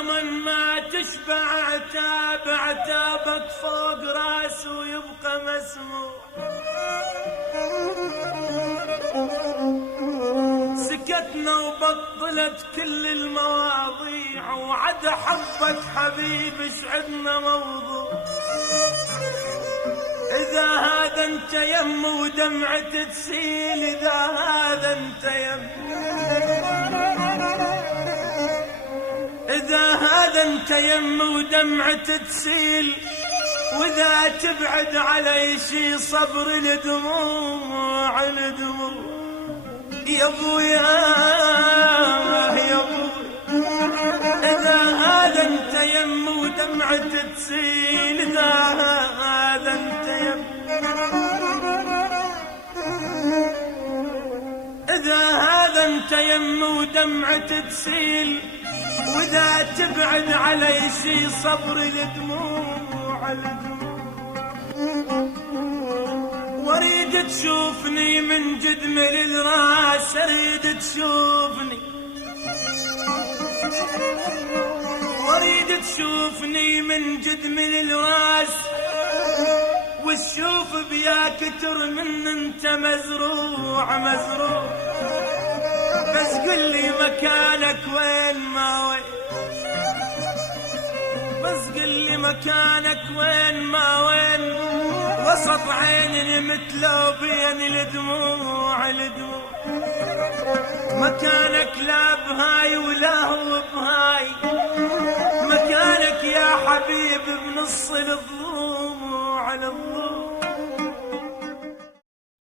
وزمن ما تشبع عتابك فوق راسه ويبقى مسموع. سكتنا وبطلت كل المواضيع وعد حبك حبيبي شعدنا موضوع. إذا هذا انت يم ودمعة تسيل، إذا هذا انت يم، إذا هذا انت يم ودمعة تسيل، وإذا تبعد علي شي صبر الدموع الدموع. يا ابويا يا ابويا، إذا هذا انت يم ودمعة تسيل، إذا هذا انت يم، إذا هذا انت يم ودمعة تسيل، وإذا تبعد علي شي صبر الدموع الدموع. واريد تشوفني من جدمل الراس، اريد تشوفني، واريد تشوفني من جدمل الراس، وتشوف بيا كتر من انت مزروع مزروع. بس قل لي مكانك وين ما وين، بس قل لي مكانك وين ما وين، وسط عيني مثله بين الدموع الدموع. مكانك لا بهاي ولا هو بهاي، مكانك يا حبيب بنص الضلوع الضلوع.